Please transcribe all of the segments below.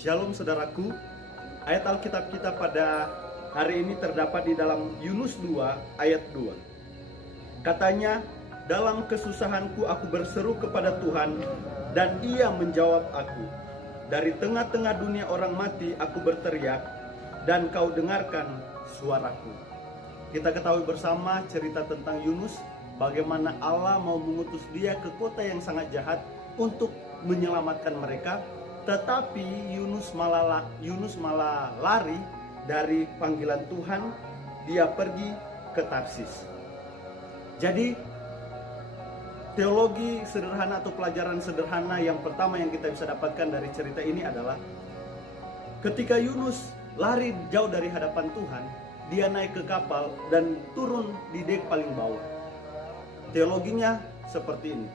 Shalom saudaraku, ayat Alkitab kita pada hari ini terdapat di dalam Yunus 2 ayat 2. Katanya, dalam kesusahanku aku berseru kepada Tuhan dan Ia menjawab aku. Dari tengah-tengah dunia orang mati aku berteriak dan kau dengarkan suaraku. Kita ketahui bersama cerita tentang Yunus, bagaimana Allah mau mengutus dia ke kota yang sangat jahat untuk menyelamatkan mereka. Tetapi Yunus malah lari dari panggilan Tuhan. Dia pergi ke Tarsis. Jadi teologi sederhana atau pelajaran sederhana yang pertama yang kita bisa dapatkan dari cerita ini adalah ketika Yunus lari jauh dari hadapan Tuhan, dia naik ke kapal dan turun di dek paling bawah. Teologinya seperti ini.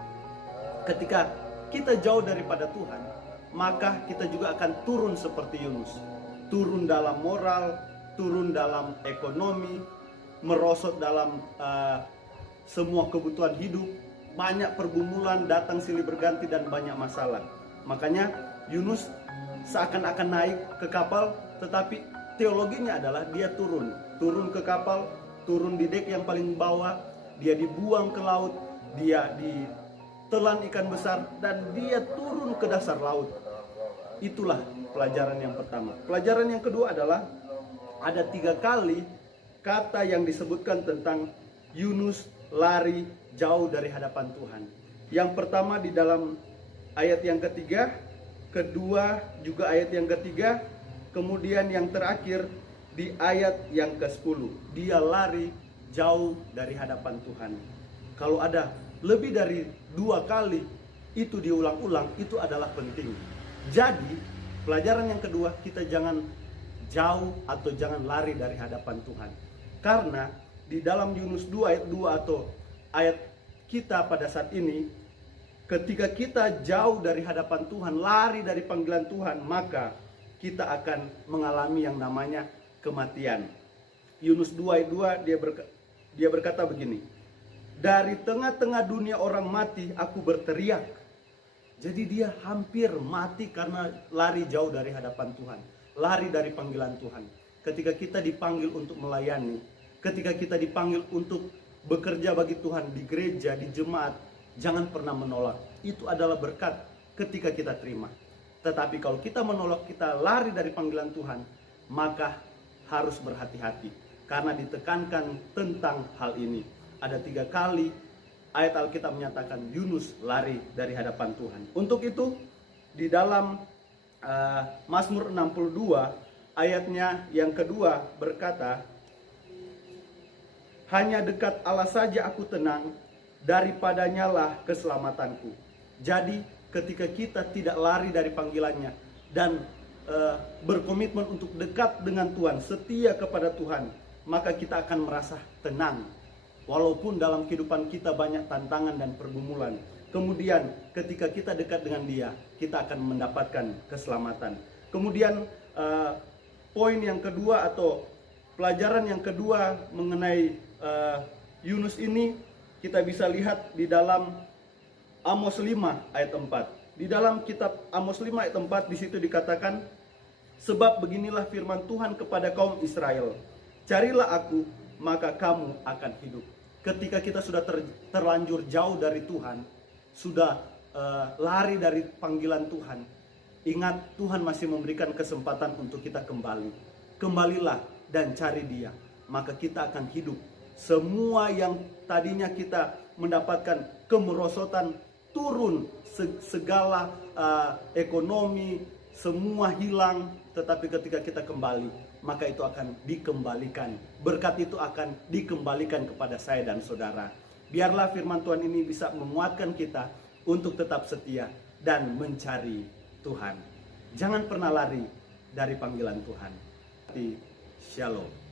Ketika kita jauh daripada Tuhan, maka kita juga akan turun seperti Yunus. Turun dalam moral, turun dalam ekonomi, merosot dalam semua kebutuhan hidup. Banyak pergumulan datang silih berganti dan banyak masalah. Makanya Yunus seakan-akan naik ke kapal, tetapi teologinya adalah dia turun ke kapal, turun di dek yang paling bawah, dia dibuang ke laut, dia ditelan ikan besar, dan dia turun ke dasar laut. Itulah pelajaran yang pertama. Pelajaran yang kedua adalah ada 3 kali kata yang disebutkan tentang Yunus lari jauh dari hadapan Tuhan. Yang pertama di dalam ayat yang ketiga, kedua juga ayat yang ketiga, kemudian yang terakhir di ayat yang ke-10. Dia lari jauh dari hadapan Tuhan. Kalau ada lebih dari 2 kali itu diulang-ulang, itu adalah penting. Jadi pelajaran yang kedua, kita jangan jauh atau jangan lari dari hadapan Tuhan. Karena di dalam Yunus 2 ayat 2 atau ayat kita pada saat ini, ketika kita jauh dari hadapan Tuhan, lari dari panggilan Tuhan, maka kita akan mengalami yang namanya kematian. Yunus 2 ayat 2 dia berkata begini, dari tengah-tengah dunia orang mati aku berteriak. Jadi dia hampir mati karena lari jauh dari hadapan Tuhan, lari dari panggilan Tuhan. Ketika kita dipanggil untuk melayani, ketika kita dipanggil untuk bekerja bagi Tuhan di gereja, di jemaat, jangan pernah menolak. Itu adalah berkat ketika kita terima. Tetapi kalau kita menolak, kita lari dari panggilan Tuhan, maka harus berhati-hati. Karena ditekankan tentang hal ini. Ada 3 kali ayat Alkitab menyatakan Yunus lari dari hadapan Tuhan. Untuk itu di dalam Mazmur 62 ayatnya yang kedua berkata, hanya dekat Allah saja aku tenang, daripadanya lah keselamatanku. Jadi ketika kita tidak lari dari panggilannya dan berkomitmen untuk dekat dengan Tuhan, setia kepada Tuhan, maka kita akan merasa tenang. Walaupun dalam kehidupan kita banyak tantangan dan pergumulan, kemudian ketika kita dekat dengan Dia, kita akan mendapatkan keselamatan. Kemudian poin yang kedua atau pelajaran yang kedua mengenai Yunus ini, kita bisa lihat di dalam Amos 5 ayat 4. Di dalam kitab Amos 5 ayat 4 di situ dikatakan, sebab beginilah firman Tuhan kepada kaum Israel, carilah aku, maka kamu akan hidup. Ketika kita sudah terlanjur jauh dari Tuhan, sudah lari dari panggilan Tuhan, ingat Tuhan masih memberikan kesempatan untuk kita kembali. Kembalilah dan cari Dia, maka kita akan hidup. Semua yang tadinya kita mendapatkan kemerosotan turun, segala ekonomi semua hilang, tetapi ketika kita kembali, maka itu akan dikembalikan. Berkat itu akan dikembalikan kepada saya dan saudara. Biarlah firman Tuhan ini bisa menguatkan kita untuk tetap setia dan mencari Tuhan. Jangan pernah lari dari panggilan Tuhan. Shalom.